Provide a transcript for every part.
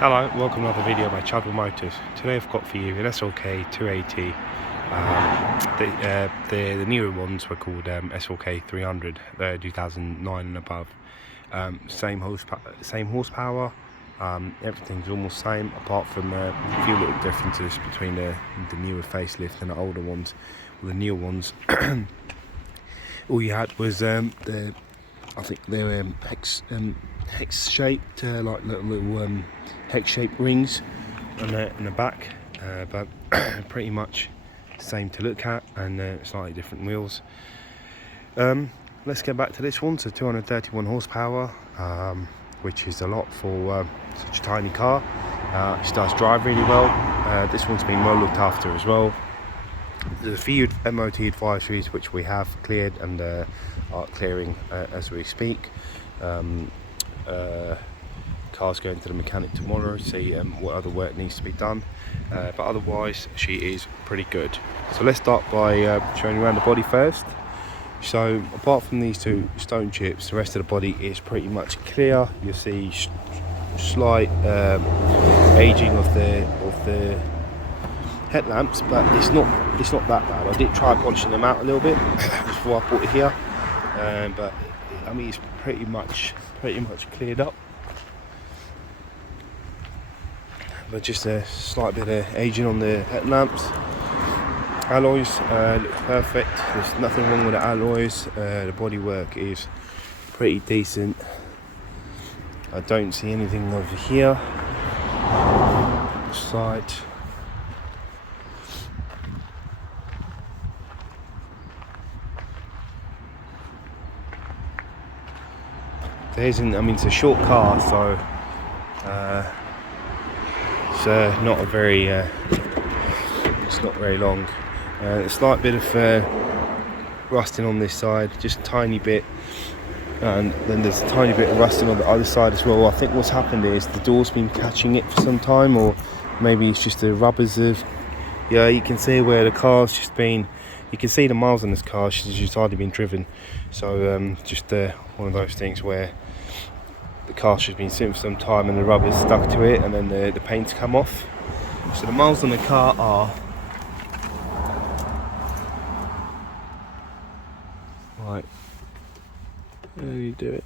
Hello, welcome to another video by Chadwell Motors. Today I've got for you an Slk280. The newer ones were called Slk300. They're 2009 and above. Same horsepower. Everything's almost same, apart from a few little differences between the newer facelift and the older ones. Well, the newer ones, all you had was I think they were hex shaped, like little hex shaped rings on the back, but pretty much same to look at, and slightly different wheels. Let's get back to this one. So 231 horsepower, which is a lot for such a tiny car. It does drive really well. This one's been well looked after as well. There's a few MOT advisories which we have cleared and are clearing as we speak. Car's going to the mechanic tomorrow to see what other work needs to be done, but otherwise she is pretty good. So let's start by showing you around the body first. So apart from these two stone chips, the rest of the body is pretty much clear. You'll see slight aging of the headlamps, but it's not that bad. I did try polishing them out a little bit before I bought it here, but I mean it's pretty much cleared up. But just a slight bit of aging on the headlamps. Alloys look perfect. There's nothing wrong with the alloys. The bodywork is pretty decent. I don't see anything over here. Side. There isn't. I mean, it's a short car, so it's not a very. It's not very long. A slight bit of rusting on this side, just a tiny bit, and then there's a tiny bit of rusting on the other side as well. I think what's happened is the door's been catching it for some time, or maybe it's just the rubbers of. Yeah, you can see where the car's just been. You can see the miles on this car. She's just hardly been driven, so just one of those things where the car's just been sitting for some time and the rubber's stuck to it, and then the paint's come off. So the miles on the car are right. How do you do it?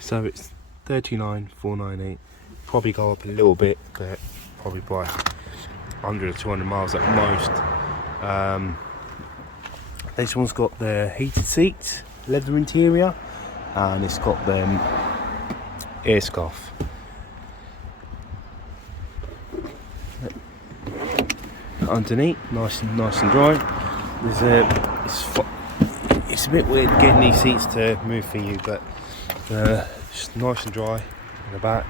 So it's 39,498. Probably go up a little bit, but probably by 100 or 200 miles at most. This one's got the heated seats, leather interior, and it's got the air scarf. Underneath, nice and dry. It's a bit weird getting these seats to move for you, but just nice and dry in the back.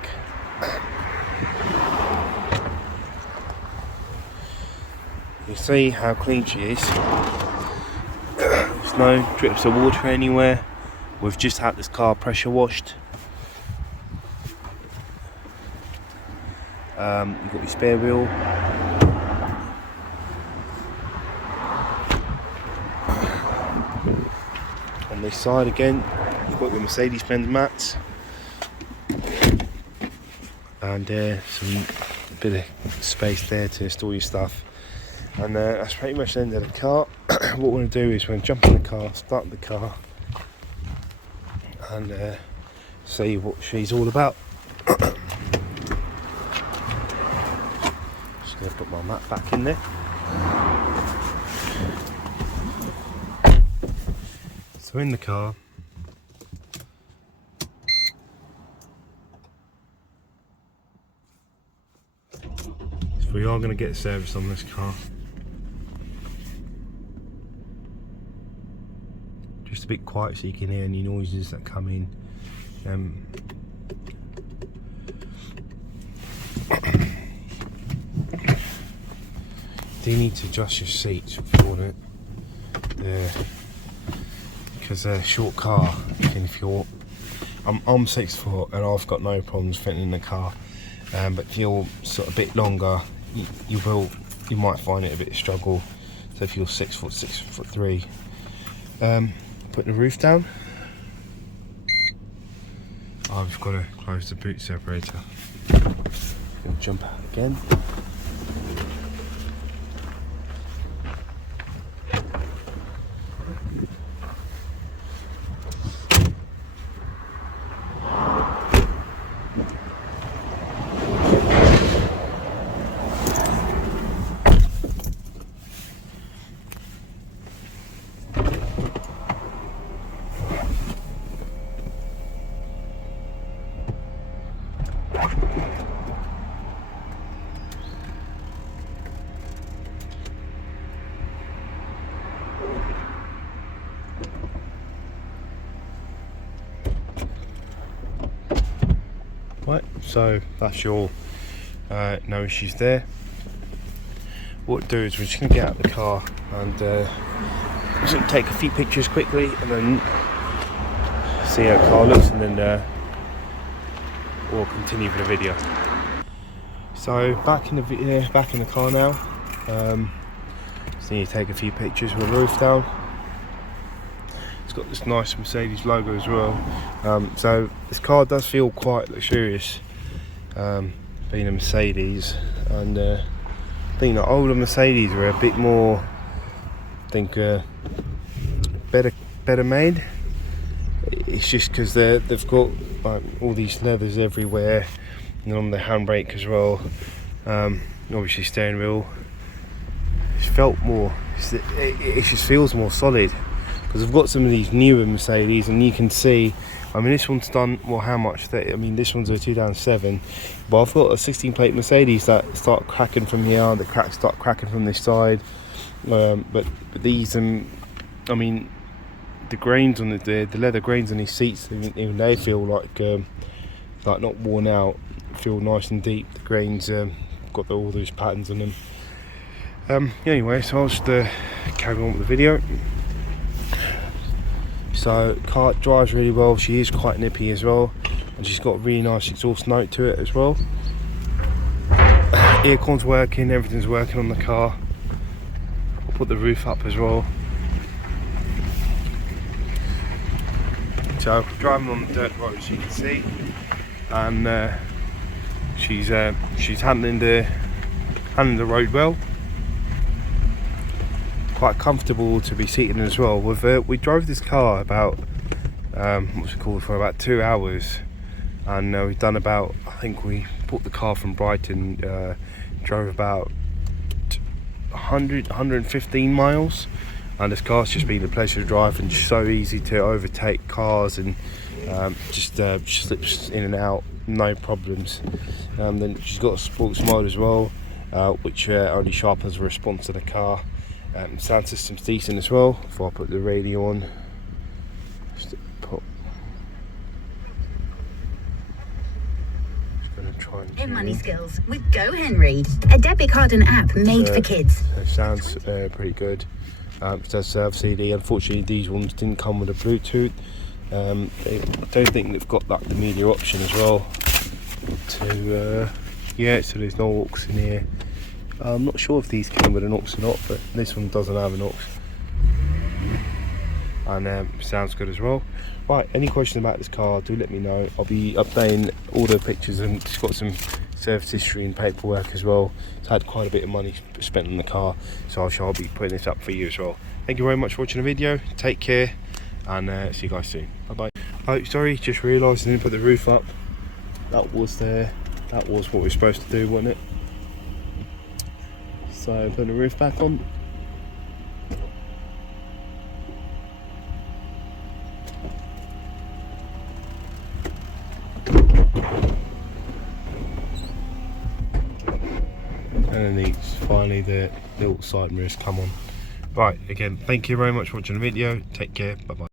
You see how clean she is. There's no drips of water anywhere. We've just had this car pressure washed. You've got your spare wheel. On this side again, you've got your Mercedes-Benz mats, and some bit of space there to store your stuff. And that's pretty much the end of the car. What we're going to do is we're going to jump in the car, start the car, and see what she's all about. Just going to put my mat back in there. So in the car, so we are going to get a service on this car. Just a bit quiet so you can hear any noises that come in. Do you need to adjust your seats if you want it? Because a short car, if you're, I'm 6 foot and I've got no problems fitting in the car, but if you're sort of a bit longer, you might find it a bit of struggle. So if you're 6 foot, 6'3", put the roof down. I've got to close the boot separator. Gonna jump out again. Right, so that's your no issues there. What we'll do is we're just going to get out of the car and just gonna take a few pictures quickly and then see how the car looks, and then we'll continue for the video. So back in the car now. Just need to take a few pictures with the roof down. It's got this nice Mercedes logo as well. So this car does feel quite luxurious, being a Mercedes, and I think the older Mercedes were a bit more, I think, better made. It's just because they've got like all these leathers everywhere, and on the handbrake as well. Obviously steering wheel. It's felt more. It just feels more solid. Because I've got some of these newer Mercedes, and you can see, I mean, this one's done, well, how much? I mean, this one's a 2007, but I've got a 16 plate Mercedes that start cracking from here, the cracks start cracking from this side. But these, I mean, the grains on the leather grains on these seats, even they feel like not worn out, feel nice and deep. The grains got all those patterns on them. Anyway, so I'll just carry on with the video. So car drives really well. She is quite nippy as well, and she's got a really nice exhaust note to it as well. Aircon's working, everything's working on the car. I'll put the roof up as well. So driving on the dirt road, as you can see, and she's handling the road well. Quite comfortable to be seated in as well. We drove this car about what's it called, for about 2 hours, and we've done about, I think we bought the car from Brighton, drove about 115 miles, and this car's just been a pleasure to drive and so easy to overtake cars, and just slips in and out, no problems. Then she's got a sports mode as well, which only sharpens the response to the car. Sound system's decent as well. If I put the radio on, In Money Skills with Go Henry, a debit card and app made for kids. It sounds pretty good. It does serve CD. Unfortunately, these ones didn't come with a Bluetooth. I don't think they've got that, the media option as well. Yeah, so there's no aux in here. I'm not sure if these came with an aux or not, but this one doesn't have an aux. And sounds good as well. Right, any questions about this car, do let me know. I'll be updating all the pictures, and it's got some service history and paperwork as well. It's had quite a bit of money spent on the car, so I'll be putting this up for you as well. Thank you very much for watching the video. Take care, and see you guys soon. Bye bye. Oh, sorry, just realised I didn't put the roof up. That was what we were supposed to do, wasn't it? So put the roof back on. And then finally the little side mirrors come on. Right, again, thank you very much for watching the video. Take care, bye bye.